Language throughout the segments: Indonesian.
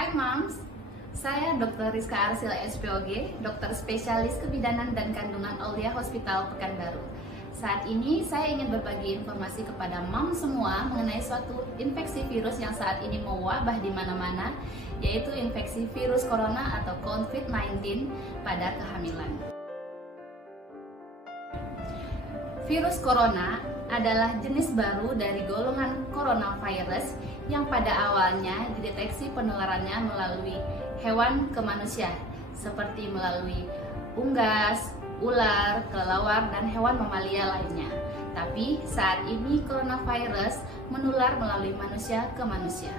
Hai Moms, saya Dr. Rizka Arsila SPOG, dokter spesialis kebidanan dan kandungan Aulia Hospital Pekanbaru. Saat ini saya ingin berbagi informasi kepada mom semua mengenai suatu infeksi virus yang saat ini mewabah di mana-mana, yaitu infeksi virus corona atau COVID-19 pada kehamilan. Virus corona adalah jenis baru dari golongan coronavirus yang pada awalnya dideteksi penularannya melalui hewan ke manusia, seperti melalui unggas, ular, kelelawar, dan hewan mamalia lainnya. Tapi saat ini coronavirus menular melalui manusia ke manusia.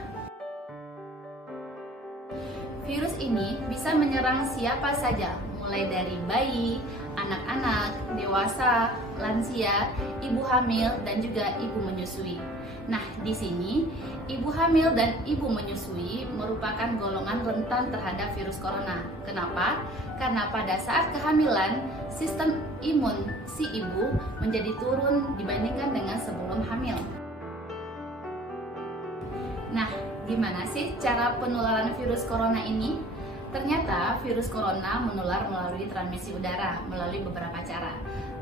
Virus ini bisa menyerang siapa saja, mulai dari bayi, anak-anak, dewasa, lansia, ibu hamil, dan juga ibu menyusui. Nah, di sini ibu hamil dan ibu menyusui merupakan golongan rentan terhadap virus corona. Kenapa? Karena pada saat kehamilan, sistem imun si ibu menjadi turun dibandingkan dengan sebelum hamil. Nah, gimana sih cara penularan virus corona ini? Ternyata virus corona menular melalui transmisi udara melalui beberapa cara.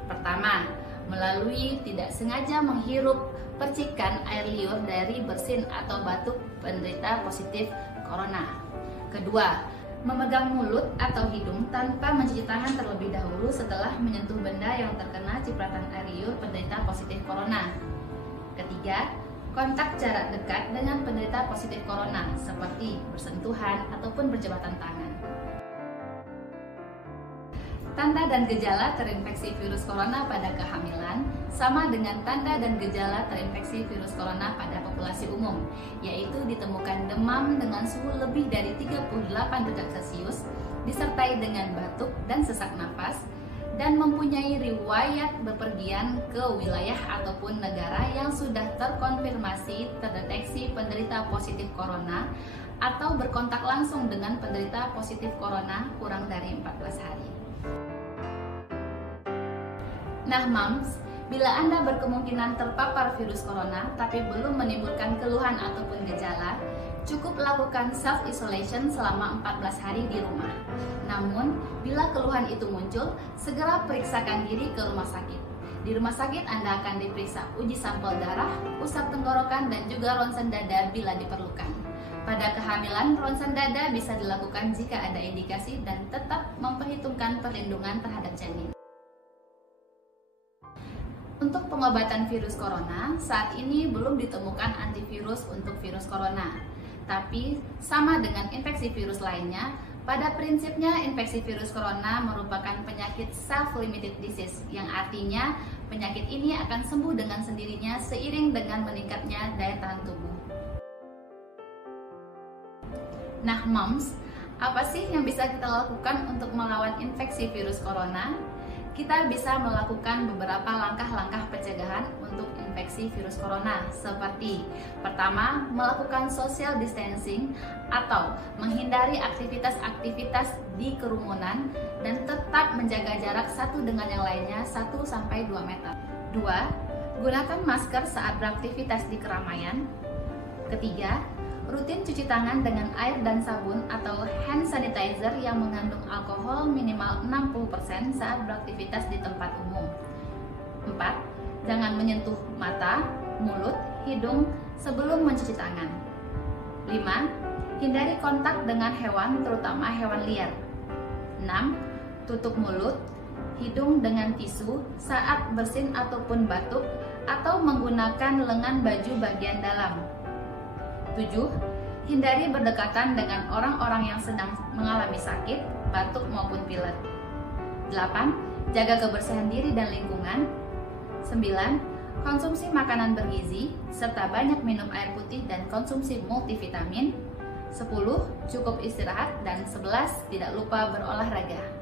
Pertama, melalui tidak sengaja menghirup percikan air liur dari bersin atau batuk penderita positif corona. Kedua, memegang mulut atau hidung tanpa mencuci tangan terlebih dahulu setelah menyentuh benda yang terkena cipratan air liur penderita positif corona. Ketiga, kontak jarak dekat dengan penderita positif corona seperti bersentuhan ataupun berjabatan tangan. Tanda dan gejala terinfeksi virus corona pada kehamilan sama dengan tanda dan gejala terinfeksi virus corona pada populasi umum, yaitu ditemukan demam dengan suhu lebih dari 38 derajat Celcius, disertai dengan batuk dan sesak napas, dan mempunyai riwayat bepergian ke wilayah ataupun negara yang sudah terkonfirmasi terdeteksi penderita positif corona atau berkontak langsung dengan penderita positif corona kurang dari 14 hari. Nah Moms, bila Anda berkemungkinan terpapar virus corona tapi belum menimbulkan keluhan ataupun gejala, cukup lakukan self-isolation selama 14 hari di rumah. Namun, bila keluhan itu muncul, segera periksakan diri ke rumah sakit. Di rumah sakit Anda akan diperiksa uji sampel darah, usap tenggorokan, dan juga ronsen dada bila diperlukan. Pada kehamilan, ronsen dada bisa dilakukan jika ada indikasi dan tetap memperhitungkan perlindungan terhadap janin. Untuk pengobatan virus corona, saat ini belum ditemukan antivirus untuk virus corona. Tapi, sama dengan infeksi virus lainnya, pada prinsipnya infeksi virus corona merupakan penyakit self-limited disease, yang artinya penyakit ini akan sembuh dengan sendirinya seiring dengan meningkatnya daya tahan tubuh. Nah Moms, apa sih yang bisa kita lakukan untuk melawan infeksi virus corona? Kita bisa melakukan beberapa langkah-langkah pencegahan untuk infeksi virus corona, seperti pertama, melakukan social distancing atau menghindari aktivitas-aktivitas di kerumunan dan tetap menjaga jarak satu dengan yang lainnya 1-2 meter. 2. Gunakan masker saat beraktivitas di keramaian. Ketiga, rutin cuci tangan dengan air dan sabun atau hand sanitizer yang mengandung alkohol minimal 60% saat beraktivitas di tempat umum. 4. Jangan menyentuh mata, mulut, hidung sebelum mencuci tangan. 5. Hindari kontak dengan hewan, terutama hewan liar. 6. Tutup mulut, hidung dengan tisu saat bersin ataupun batuk atau menggunakan lengan baju bagian dalam. 7. Hindari berdekatan dengan orang-orang yang sedang mengalami sakit, batuk maupun pilek. 8. Jaga kebersihan diri dan lingkungan. 9. Konsumsi makanan bergizi, serta banyak minum air putih dan konsumsi multivitamin. 10. Cukup istirahat. Dan 11. Tidak lupa berolahraga.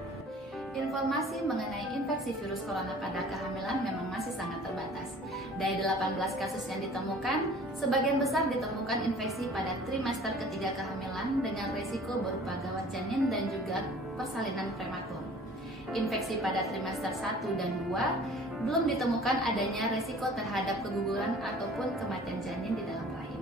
Informasi mengenai infeksi virus corona pada kehamilan memang masih sangat terbatas. Dari 18 kasus yang ditemukan, sebagian besar ditemukan infeksi pada trimester ketiga kehamilan dengan resiko berupa gawat janin dan juga persalinan prematur. Infeksi pada trimester 1 dan 2 belum ditemukan adanya resiko terhadap keguguran ataupun kematian janin di dalam rahim.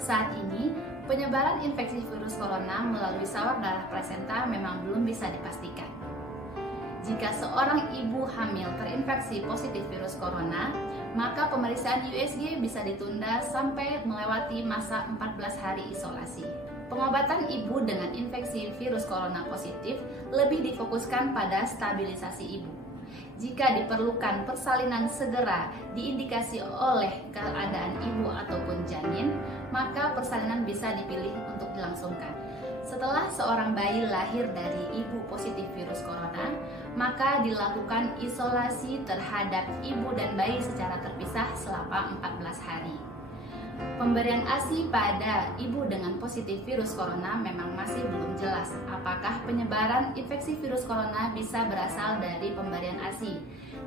Saat ini, penyebaran infeksi virus corona melalui sawar darah plasenta memang belum bisa dipastikan. Jika seorang ibu hamil terinfeksi positif virus corona, maka pemeriksaan USG bisa ditunda sampai melewati masa 14 hari isolasi. Pengobatan ibu dengan infeksi virus corona positif lebih difokuskan pada stabilisasi ibu. Jika diperlukan persalinan segera diindikasi oleh keadaan ibu ataupun janin, maka persalinan bisa dipilih untuk dilangsungkan. Setelah seorang bayi lahir dari ibu positif virus corona, maka dilakukan isolasi terhadap ibu dan bayi secara terpisah selama 14 hari. Pemberian ASI pada ibu dengan positif virus corona memang masih belum jelas apakah penyebaran infeksi virus corona bisa berasal dari pemberian ASI.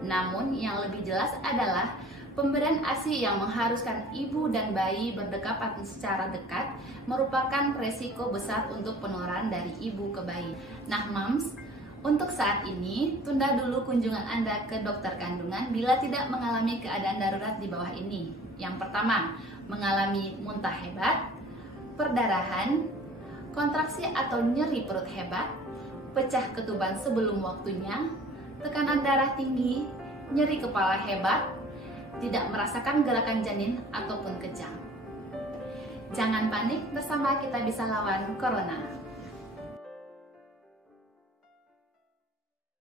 Namun yang lebih jelas adalah pemberian ASI yang mengharuskan ibu dan bayi berdekatan secara dekat merupakan resiko besar untuk penularan dari ibu ke bayi. Nah, Moms, untuk saat ini tunda dulu kunjungan Anda ke dokter kandungan bila tidak mengalami keadaan darurat di bawah ini. Yang pertama, mengalami muntah hebat, perdarahan, kontraksi atau nyeri perut hebat, pecah ketuban sebelum waktunya, tekanan darah tinggi, nyeri kepala hebat, tidak merasakan gerakan janin ataupun kejang. Jangan panik, bersama kita bisa lawan corona.